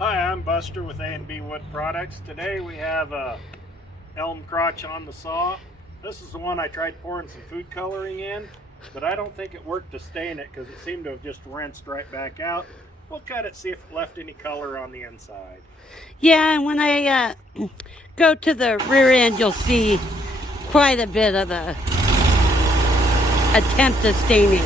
Hi, I'm Buster with A&B Wood Products. Today we have a elm crotch on the saw. This is the one I tried pouring some food coloring in, but I don't think it worked to stain it because it seemed to have just rinsed right back out. We'll cut it, see if it left any color on the inside. Yeah, and when I go to the rear end, you'll see quite a bit of the attempt at staining.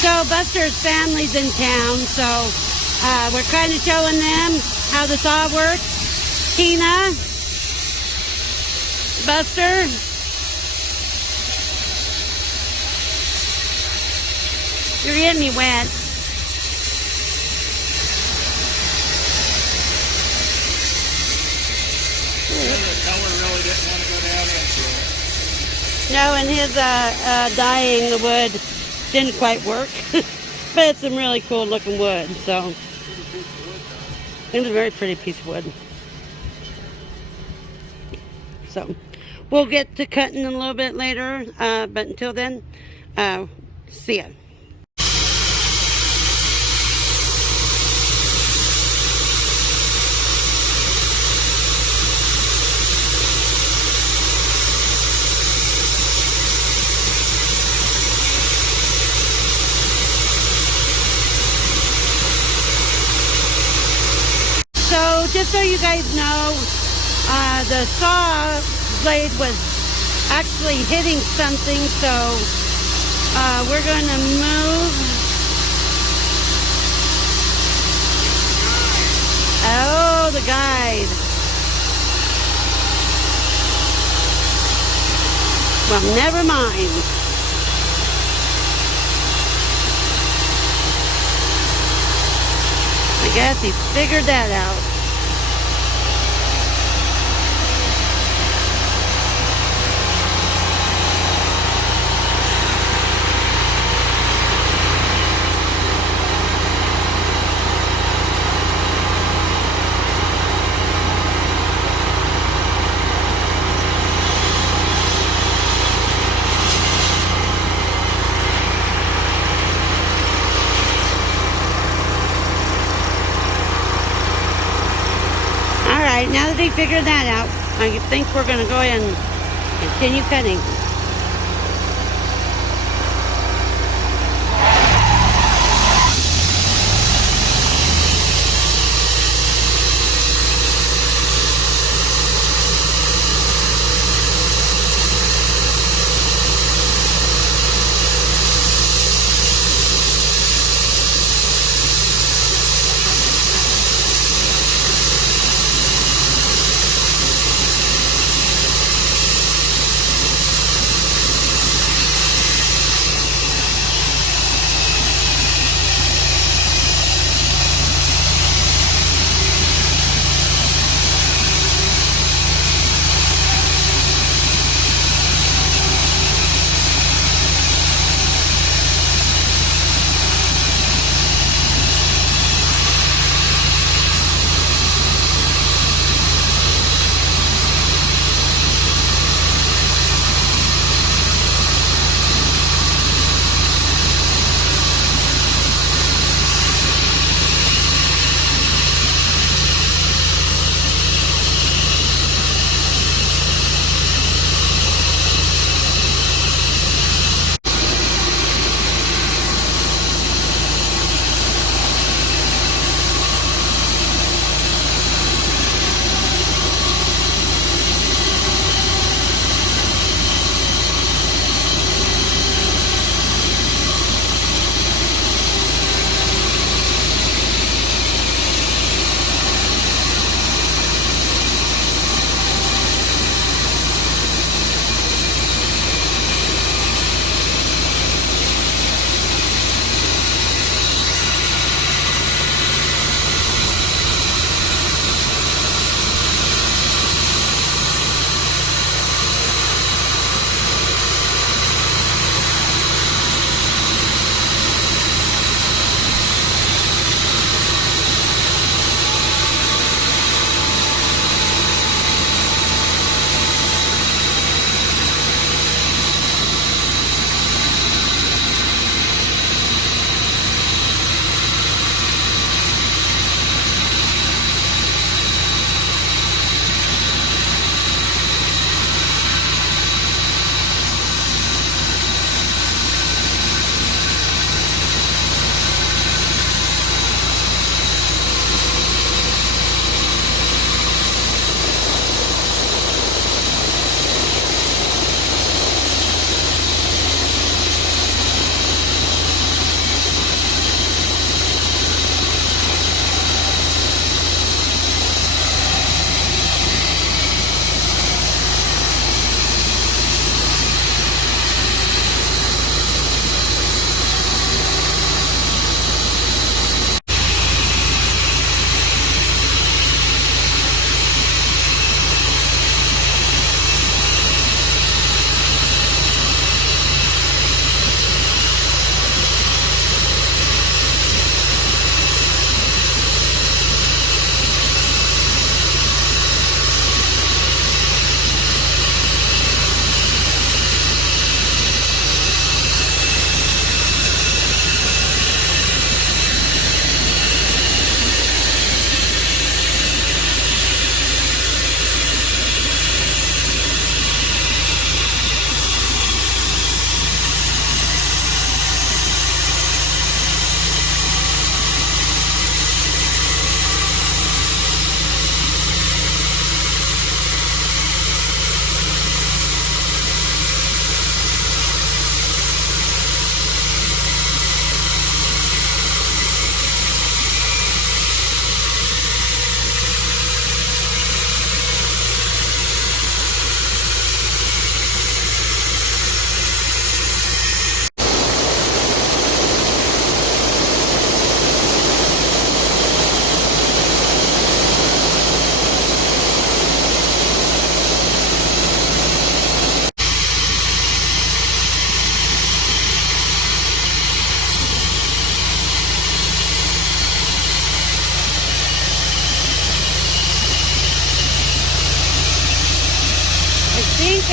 So Buster's family's in town, so we're kind of showing them how the saw works. Tina, Buster. You're getting me wet. The color really didn't want to go down into it. No, and his dyeing the wood didn't quite work. But it's some really cool looking wood, so it's a very pretty piece of wood. So we'll get to cutting a little bit later, but until then, see ya. just so you guys know, the saw blade was actually hitting something, so we're going to move. Oh, the guide. Well, never mind. I guess he figured that out. Alright, now that he figured that out, I think we're going to go ahead and continue cutting.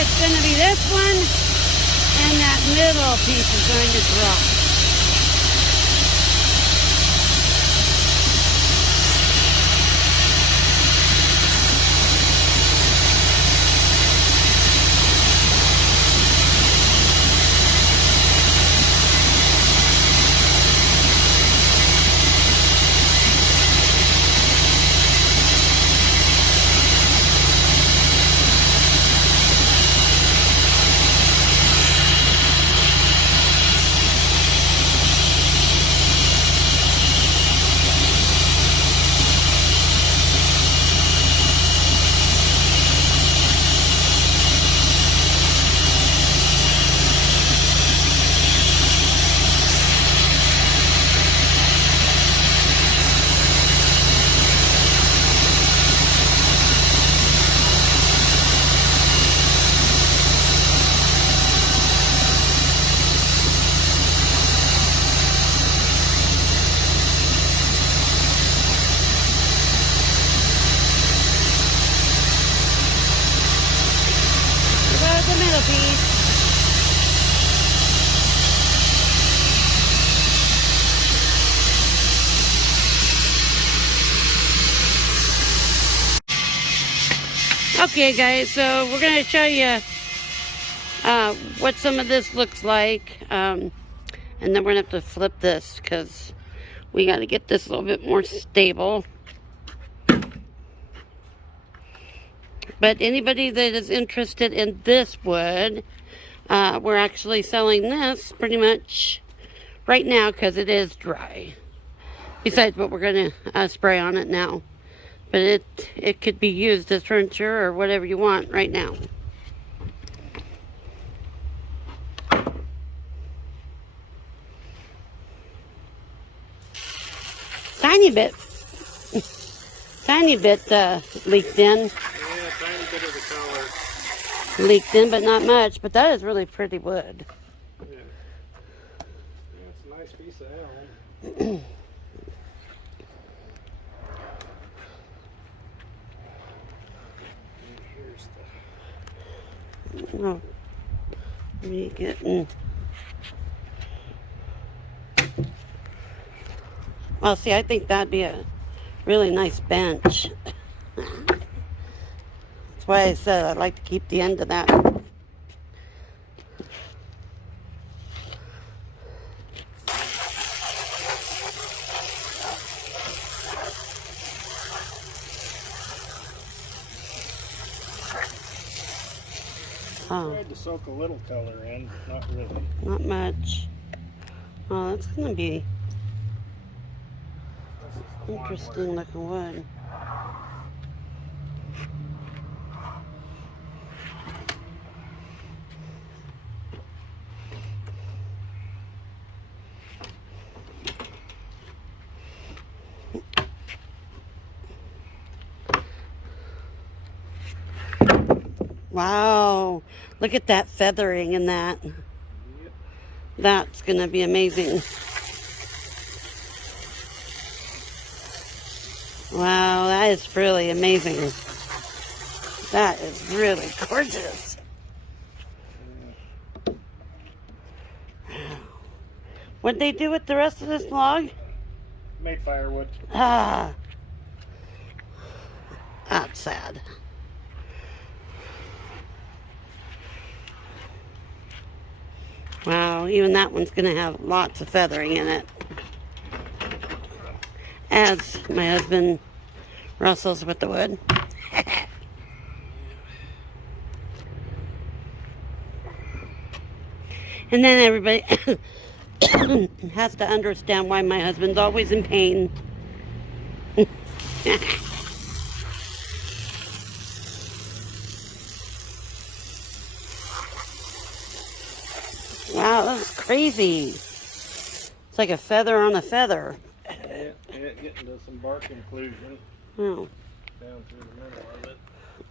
it's going to be this one, and that middle piece is going to drop. There's the middle piece. Okay guys, so we're going to show you what some of this looks like, and then we're going to have to flip this because we got to get this a little bit more stable. But anybody that is interested in this wood, we're actually selling this pretty much right now because it is dry. Besides what we're going to spray on it now. But it could be used as furniture or whatever you want right now. Tiny bit leaked in. Yeah, tiny bit of the color. Leaked in, but not much. But that is really pretty wood. Yeah. Yeah, it's a nice piece of elm. Oh, me getting. Well, see, I think that'd be a really nice bench. That's why I said I'd like to keep the end of that. I tried to soak a little color in, but not really. Not much. Oh, that's going to be interesting looking wood. Wow, look at that feathering in that. Yep. That's going to be amazing. Wow, that is really amazing. That is really gorgeous. What'd they do with the rest of this log? Made firewood. Ah, that's sad. Wow, even that one's going to have lots of feathering in it. As my husband rustles with the wood. And then everybody has to understand why my husband's always in pain. Wow, that's crazy. It's like a feather on a feather. Yeah, getting to some bark inclusion Oh, down through the middle of it.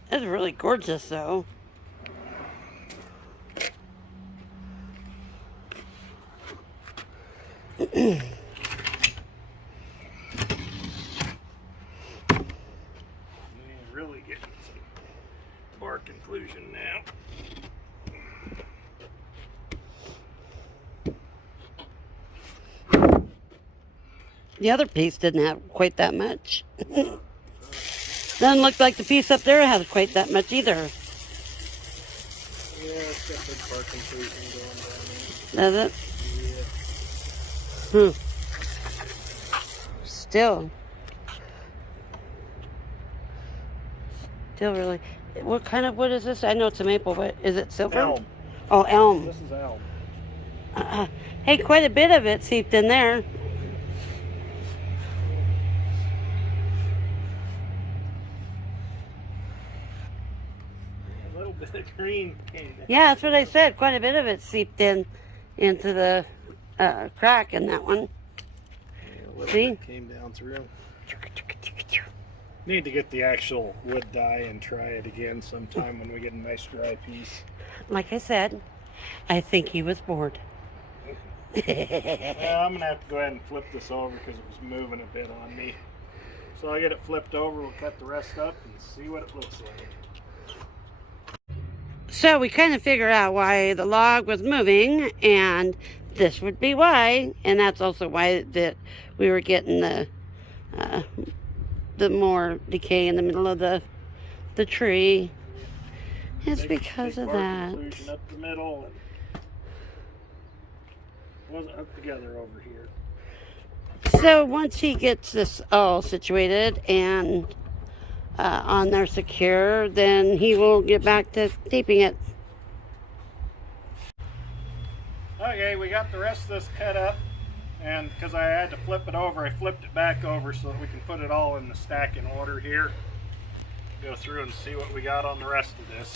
that's really gorgeous though. Yeah, really getting some bark inclusion now. The other piece didn't have quite that much. Doesn't look like the piece up there has quite that much either. Yeah, it's got big parking going down Does it? there. Yeah. Still really. What kind of wood is this? I know it's a maple, but is it silver? Elm. Oh, elm. This is elm. Hey, quite a bit of it seeped in there. A little bit of green came in. Yeah, that's what I said. Quite a bit of it seeped into the crack in that one. Yeah, a little See? bit came down through. Need to get the actual wood dye and try it again sometime when we get a nice dry piece. Like I said, I think he was bored. Well, I'm going to have to go ahead and flip this over because it was moving a bit on me. So I'll get it flipped over, we'll cut the rest up and see what it looks like. So we kind of figured out why the log was moving, and this would be why. And that's also why that we were getting the more decay in the middle of the tree. It's because of that. Up the middle and wasn't hooked together over here. So once he gets this all situated and on there secure, then he will get back to taping it. Okay, we got the rest of this cut up, and because I had to flip it over, I flipped it back over so that we can put it all in the stack in order here. Go through and see what we got on the rest of this.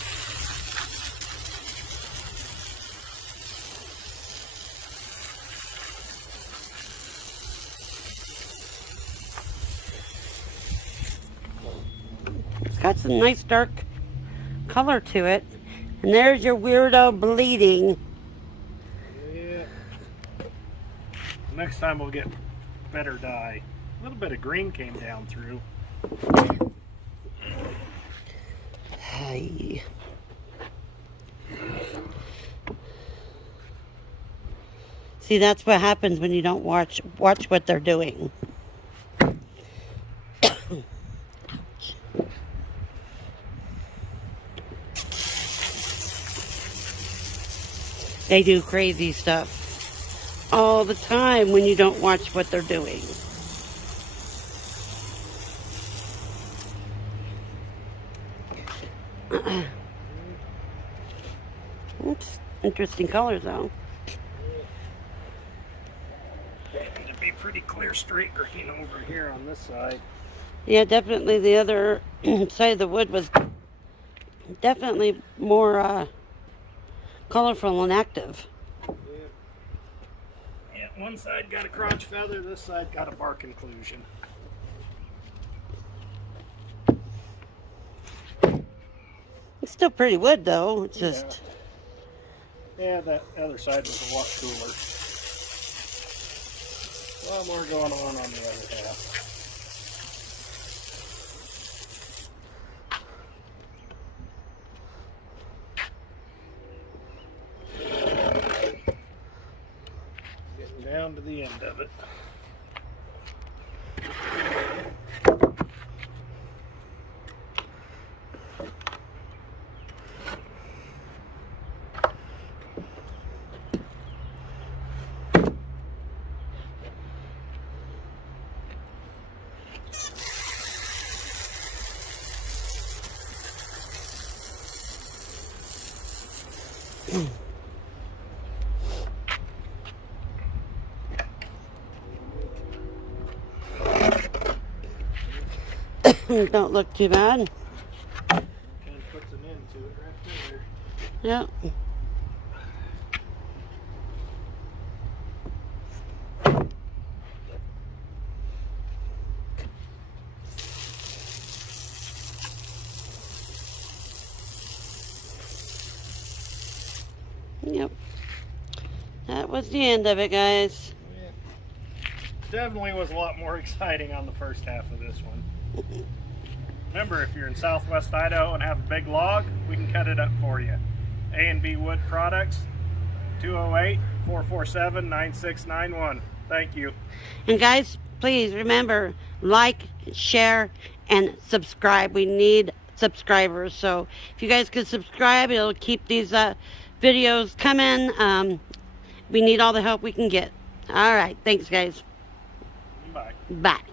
It's got some nice dark color to it. And there's your weirdo bleeding. Yeah. Next time we'll get better dye. A little bit of green came down through. Hey. See, that's what happens when you don't watch what they're doing. They do crazy stuff all the time when you don't watch what they're doing. Oops, interesting colors though. It'd be pretty clear straight green over here on this side. Yeah, definitely the other side of the wood was definitely more colorful and active. Yeah, one side got a crotch feather, this side got a bark inclusion. It's still pretty wood though. It's just Yeah, that other side was a lot cooler. A lot more going on the other half. Getting down to the end of it. don't look too bad. Kind of puts an end to it right there. Yep. Yep. That was the end of it, guys. Yeah. Definitely was a lot more exciting on the first half of this one. Remember, if you're in southwest Idaho and have a big log, we can cut it up for you. A&B Wood Products, 208-447-9691. Thank you. And guys, please remember, like, share, and subscribe. We need subscribers. So if you guys could subscribe, it'll keep these videos coming. We need all the help we can get. All right. Thanks, guys. Bye. Bye.